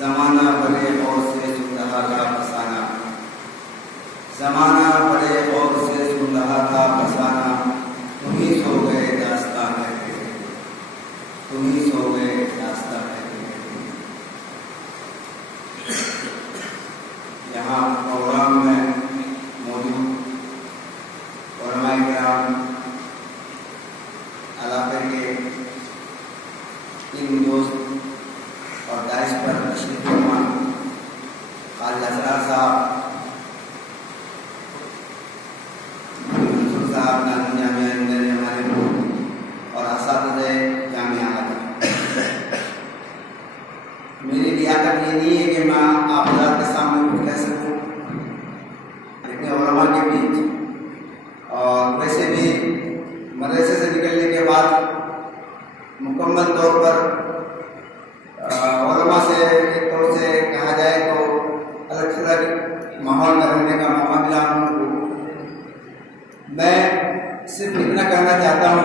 जमाना बड़े और से सुन रहा था फसाना, जमाना बड़े और से सुन रहा था फसाना, तुम ही सो गए दास्तां कहते, तुम ही सो गए दास्तां कहते। यहाँ प्रोग्राम में मौजूद उलमा-ए-किराम, इलाके के तीन दोस्त और दाइश पर तशरीफ फरमा काजी असरार साहब, मंसूर साहब नाज़िम जामिया हमारे और असातिज़े जामिया आज़म। मेरी लियाकत ये नहीं है कि मैं आप हज़रात के सामने कुछ कह सकूँ इतने उलमा के बीच, और वैसे भी मदरसे से निकलने के बाद मुकम्मल तौर पर उलमा से एक तौर से कहा जाए तो अलग थलग माहौल में रहने का मौका मिला उनको। मैं सिर्फ इतना कहना चाहता हूँ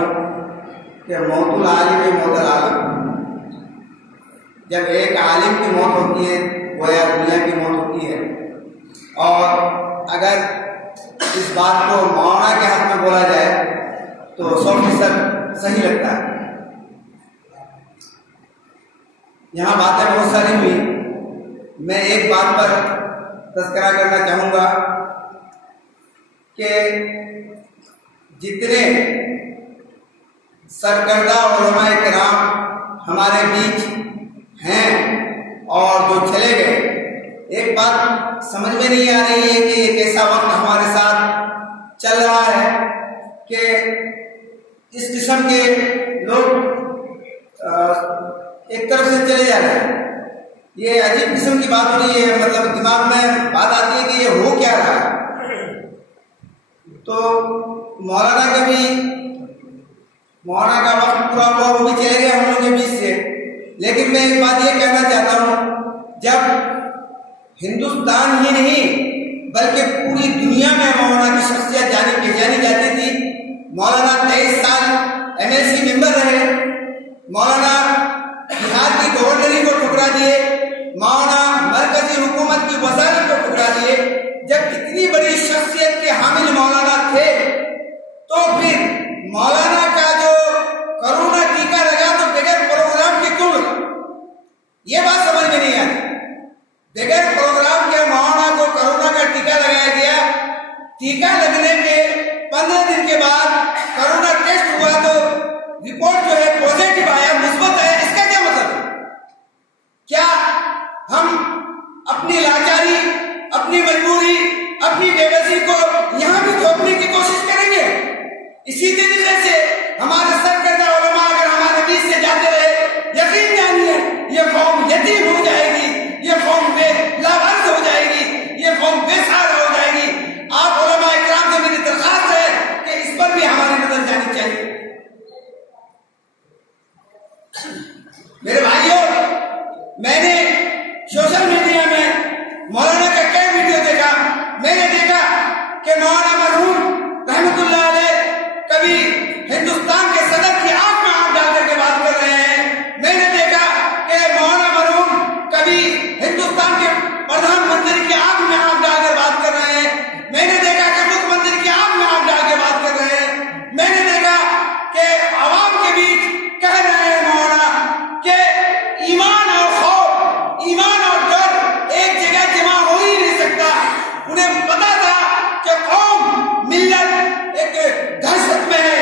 कि मौतुल आलिम मौतुल आलम, जब एक आलिम की मौत होती है वो या दुनिया की मौत होती है, और अगर इस बात को मौलाना के हक में बोला जाए तो 100% सही लगता है। यहाँ बातें बहुत सारी हुई, मैं एक बात पर तज़किरा करना चाहूँगा कि जितने सरकर्दा उलमा-ए-किराम हमारे बीच हैं और जो चले गए, एक बात समझ में नहीं आ रही है कि एक ऐसा वक्त हमारे साथ चल रहा है कि इस किस्म के लोग एक तरफ से चले जा रहे हैं। ये अजीब किस्म की बात हो रही है, मतलब दिमाग में बात आती है कि ये हो क्या रहा है। तो मौलाना का वक्त पूरा हुआ, वो भी चले गए हम लोग के बीच से। लेकिन मैं एक बात ये कहना चाहता हूँ, जब हिंदुस्तान ही नहीं बल्कि पूरी दुनिया में मौलाना की शख्सियत जानी पहचानी जाती थी। मौलाना 23 साल MLC मेंबर रहे, मौलाना बिहार की गवर्नरी को ठुकरा दिए, मौलाना मरकजी हुकूमत की वज़ारत को ठुकरा दिए। जब इतनी बड़ी शख्सियत के हामिल मौलाना थे, तो फिर मौलाना का जो कोरोना टीका लगा तो बगैर प्रोग्राम के क्यों लगा? ये बात समझ में नहीं आती। बगैर प्रोग्राम के मौलाना को कोरोना का टीका लगाया गया। टीका लगने के 15 दिन के बाद कोरोना टेस्ट हुआ तो रिपोर्ट जो है पॉजिटिव आया, मुस्बत आया। इसका क्या मतलब है? क्या हम अपनी लाचारी, अपनी मजबूरी, अपनी बेबसी को यहां भी थोपने की कोशिश करेंगे? इसी तरीके से हमारे सरकर्दा उलमा अगर हमारे बीच से जाते रहे, यकीन जानिए ये कौम यतीम हो जाएगी, ये कौम बेलावारिस हो जाएगी, ये कौम बेसहारा हो जाएगी। आप उलमा-ए-किराम से मेरी दरखास्त है कि इस पर भी हमारी नजर जानी चाहिए। मेरे भाइयों, मैंने सोशल मीडिया में मौलाना का कई वीडियो देखा। मैंने देखा कि मौलाना मरहूम रहमतुल्लाह अलैह कभी हिंदुस्तान के सदर की आंख में आंख डाल करके बात कर रहे हैं। मैंने देखा कि मौलाना मरहूम कभी हिंदुस्तान के प्रधानमंत्री की आंख में आंख डालकर बात कर रहे हैं। मैंने देखा कि मुख्यमंत्री की आंख में आंख डाल के बात कर रहे हैं। मैंने देखा कि आवाम के बीच कह रहे हैं मौलाना कि ईमान और खौफ, ईमान और डर एक जगह जमा हो ही नहीं सकता। उन्हें पता था कि कौम मिल्लत एक दहशत में है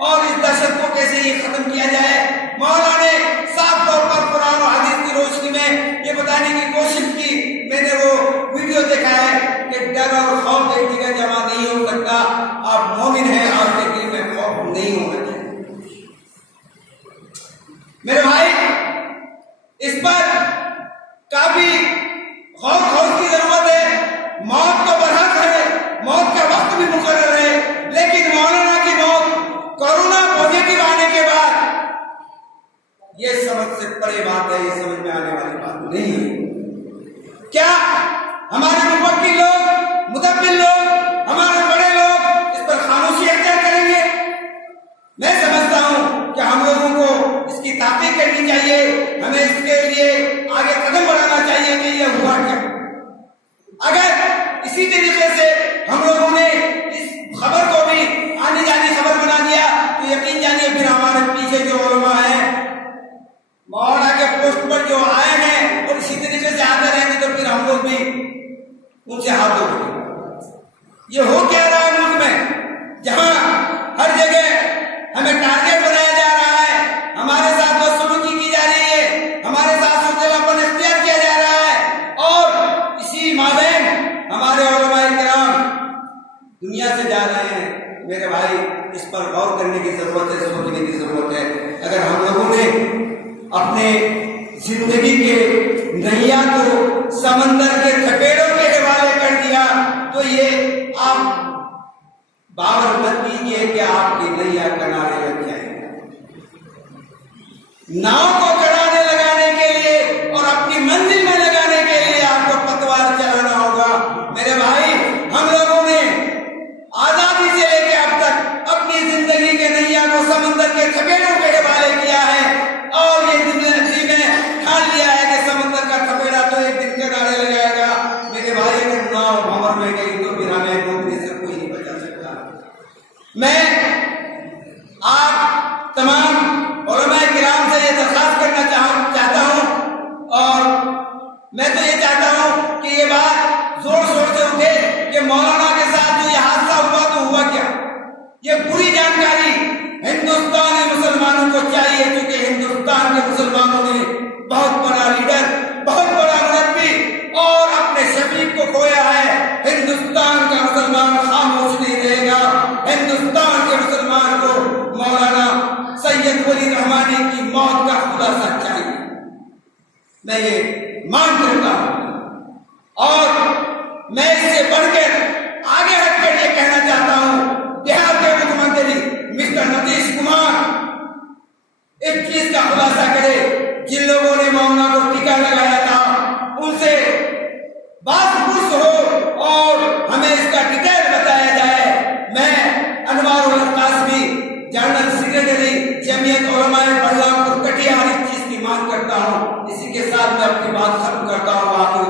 और इस दहशत को कैसे ये खत्म किया जाए। मौलाना ने साफ तौर पर कुरान और हदीस की रोशनी में ये बताने की कोशिश की। मैंने वो वीडियो देखा है कि डर और खौफ एक जगह जमा नहीं हो सकता। आप मोमिन हैं, आपके दिल में खौफ नहीं होना चाहिए। मेरे भाई, इस पर काफी खौफ की जरूरत है। मौत तो बरहक है, मौत का वक्त भी मुकर्रर है, लेकिन मौलाना की मौत कोरोना पॉजिटिव आने के बाद ये समझ से परे बात है, ये समझ में आने वाली बात नहीं है। क्या हमारे मुफक्किर लोग, मुदब्बिर लोग, हमारे बड़े लोग इस पर खामोशी अख्तियार करेंगे? मैं आए हैं, मेरे भाई इस पर गौर करने की जरूरत है, सोचने की जरूरत है। अगर हम लोगों ने अपने जिंदगी के नैया को समंदर के थपेड़ों के हवाले कर दिया तो ये आप बावर मत कीजिए कि आपकी नैया किनारे लग जाएगी। नाव को किनारे लगाने के लिए और अपनी मंजिल में लगाने के लिए आपको पतवार चलाना होगा। मेरे भाई, हम लोगों ने आजादी से लेकर अब तक अपनी जिंदगी के नैया को समंदर के थपेड़ों के हवाले किया है और ये जिंदगी में ठान लिया है कि समंदर का थपेड़ा तो एक दिन किनारे लगाएगा। मेरे भाई, अगर नाव भंवर में गई तो फिर हमें डूबने से कोई नहीं बचा सकता। मैं आप तमाम उलमाए किराम से ये दरखास्त करना चाहता हूं और मैं तो ये चाहता हूं कि ये बात जोर शोर से उठे कि मौलाना के साथ जो ये हादसा हुआ तो हुआ क्या। ये पूरी जानकारी हिंदुस्तानी मुसलमानों को चाहिए, क्योंकि हिंदुस्तान के मुसलमानों ने बहुत बड़ा लीडर, बहुत बड़ा मुरब्बी और अपने शफीक को खोया है। हिंदुस्तान का मुसलमान खामोश नहीं रहेगा। हिंदुस्तान के मुसलमान को मौलाना सैयद वली रहमानी की मौत का खुलासा चाहिए, मैं ये मांग करता हूं। और मैं इससे बढ़कर आगे हटकर ये कहना चाहता हूं, बिहार के मुख्यमंत्री मिस्टर नीतीश कुमार एक चीज का खुलासा करे। जिन लोगों ने मौलाना को टीका लगाया था उनसे बात पूछ हो और हमें इसका डिटेल बताया जाए। मैं अनवारुल कासमी, जनरल सेक्रेटरी जमीयत उलमाए बल्लापुर कटिहार, इस चीज की मांग करता हूं। इसी के साथ मैं अपनी बात खत्म करता हूं।